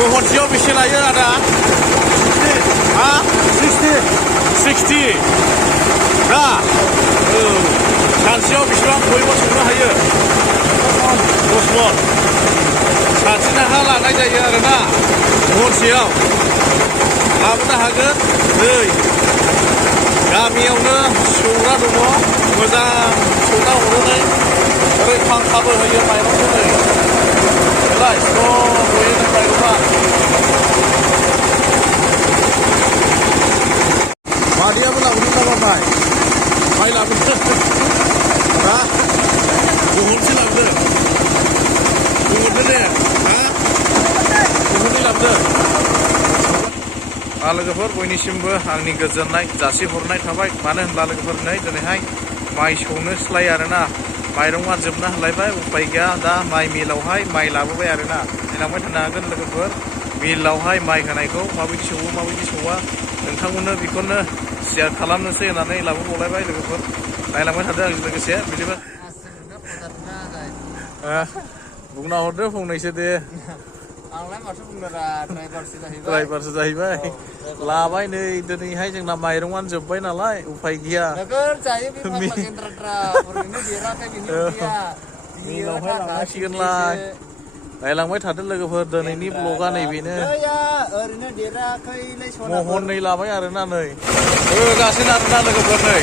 महनसेयाव बेसे लायो आदा? 60 दा सानसेयाव बेसेबां बयबो संनो हायो? 10 मन। साथि थाखा लानाय जायो आरोना महनसेयाव। लाबोनो हागोन। नै गामियावनो सौग्रा दङ, मोजां सौना हरनानै ओरै फांखाबो होयो माइरंखौ। नै बेलाय स्र' गयोनो माइरङा। मादैयाबो लाबोदों नामा माइ? माइ लाबोदों हा? महनसे लाबोदों? महनसे दे हा? महननै लाबोदों? लोगोफोर बयनिसिमबो आंनि गोजोननाय जासिहरनाय थाबाय। मानो होनब्ला लोगोफोर नै दिनैहाय माइ सौनोसैलाय आरोना। माइरङा जोबना होलायबाय, उफाय गैया। दा माइ मिलावहाय माइ लाबोबाय आरोना। नायलांबाय थानो हागोन लोगोफोर मिलावहाय माइ होनायखौ माबायदि सौवो माबायदि सौवा। नोंथांमोननो बेखौनो शेयार खालामनोसै होननानै लाबोबावलायबाय लोगोफोर। नायलांबाय थादो आंजों लोगोसे। बिदिबा बुंना हरदो फंनैसो दे। आंलाय माथो बुंनोरा, ड्राइभारसो जाहैबाय। लाबाय नै दिनैहाय जोंना माइरङानो जोब्बाय नालाय उफाय गैया। नोगोर जायो बे फाग्ला गेन्द्राद्रा, ओरैनो देराखै बिनि उदैया। मिलावहाय लांनांसिगोनलाय। नायलांबाय थादो लोगोफोर दिनैनि ब्लगा नैबेनो। ओरैनो देराखैलै महननै लाबाय आरोना नै होगासिनो आरोना लोगोफोर। नै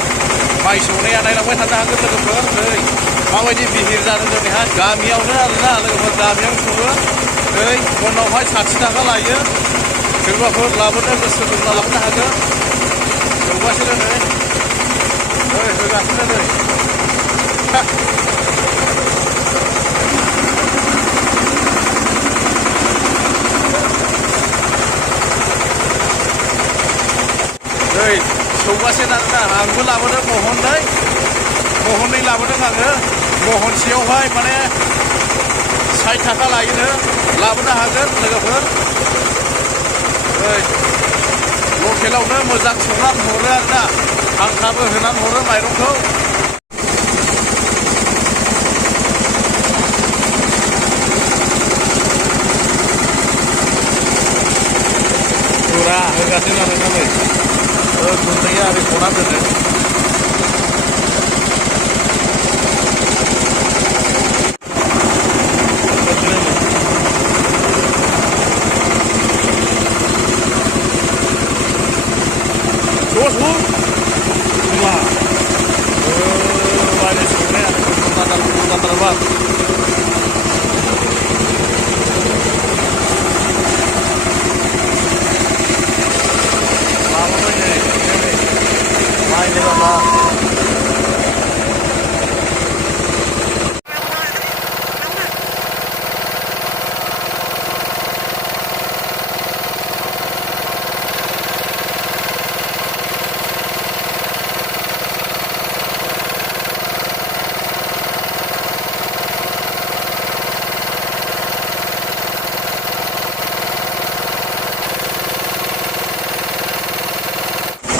माइ सौनाया नायलांबाय थानो हागोन लोगोफोर। नै माबायदि बिहिर जादों दिनैहाय गामियावनो आरोना लोगोफोर। गामियावनो सौवो। नै मनावहाय 60 थाखा लायो। सोरबाफोर लाबोनो गोसो दंब्ला लाबोनो हागोन। सौगासिनो नै होगासिनो नै। नै सौगासिनो आरोना। आंबो लाबोदों महननै लाबोदों आङो। महनसेयावहाय माने 60 थाखा लायोनो। लाबोनो हागोन लोगोफोर। लकेलावनो मोजां संनानै हरो आरोना। फांखाबो होनानै हरो माइरंखौ। फुरा होगासिनो आरोना नै गुन्दैया ओरै खना दोनो।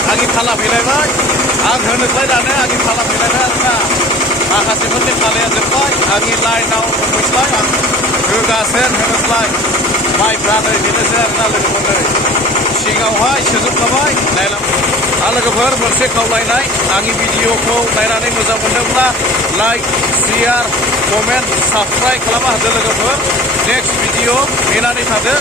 आंनि फाला फैलायबाय। आं होनोसैलाय दानो आंनि फाला फैलायबाय आरोना। माखासेफोरनि फालाया जोब्बाय। आंनि लाइनाव होनोसैलाय आं होनोसैलाय। माइफ्रा नै बेनोसै आरोना लोगोफोर। नै सिगाङावहाय सोजोबखाबाय। लोगोफोर मोनसे खावलायनाय, आंनि भिडिअखौ नायनानै मोजां मोनदोंब्ला लाइक, शेयार, कमेन्ट, साबस्क्राइब खालामना होदो लोगोफोर। नेक्स्ट भिडिअ नेनानै थादो।